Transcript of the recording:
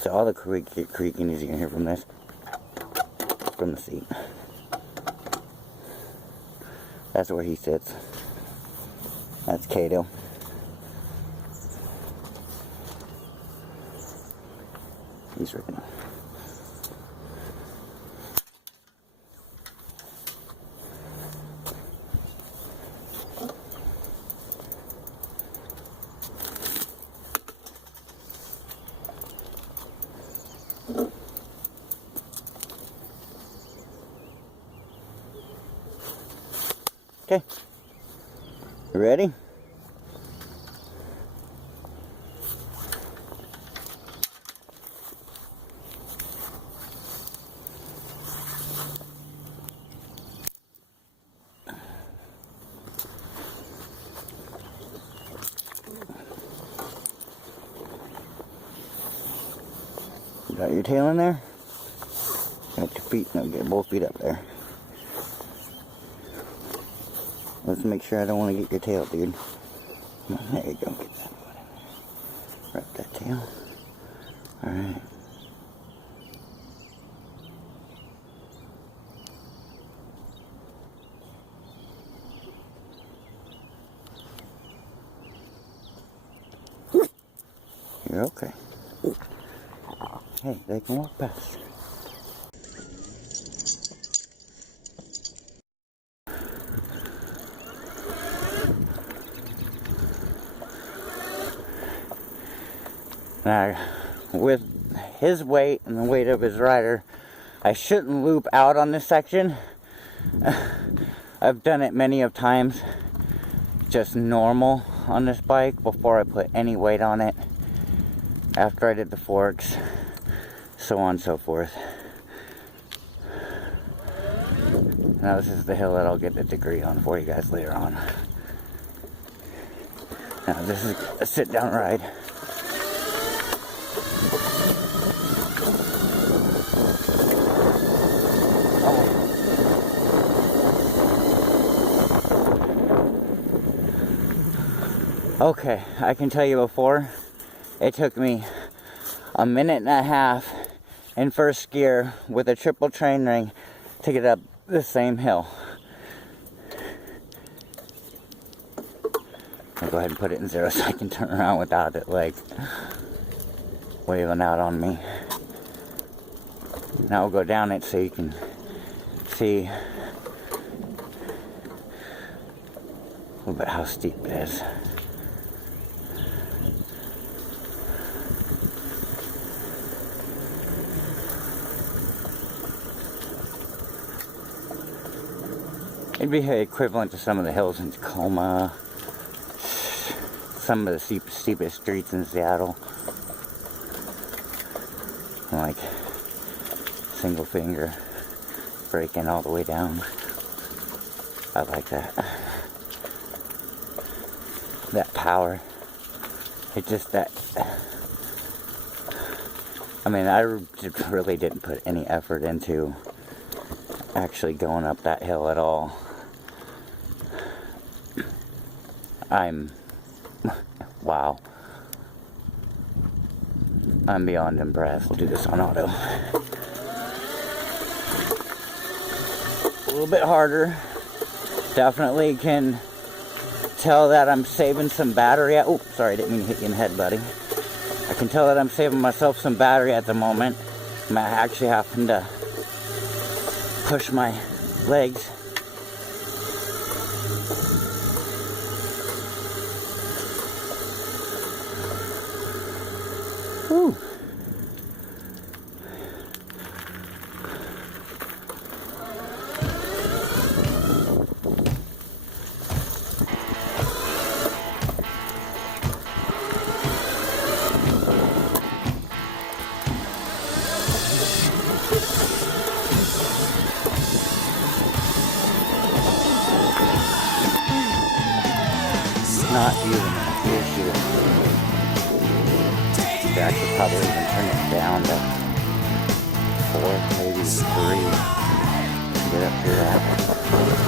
So all the creaking is you can hear from this, from the seat. That's where he sits. That's Kato. He's ripping. Okay, you ready? You got your tail in there? Got your feet, no, get both feet up there. Let's make sure I don't want to get your tail, dude. Come on, there you go. Get that one in there. Wrap that tail. Alright. You're okay. Hey, they can walk past. Now, with his weight and the weight of his rider, I shouldn't loop out on this section. I've done it many of times, just normal on this bike before I put any weight on it. After I did the forks, so on and so forth. Now this is the hill that I'll get the degree on for you guys later on. Now this is a sit down ride. Okay, I can tell you before, it took me a minute and a half in first gear with a triple train ring to get up the same hill. I'll go ahead and put it in zero so I can turn around without it like waving out on me. Now we'll go down it so you can see a little bit how steep it is. It'd be equivalent to some of the hills in Tacoma, some of the steepest streets in Seattle. Like single finger breaking all the way down. I like that. That power. It just that. I mean, I really didn't put any effort into actually going up that hill at all. Wow. I'm beyond impressed. We'll do this on auto. A little bit harder. Definitely can tell that I'm saving some battery. Oh, sorry, I didn't mean to hit you in the head, buddy. I can tell that I'm saving myself some battery at the moment. I'm actually having to push my legs. Whew. Not even an issue. I could probably even turn it down to 4, maybe 3. Get up to that.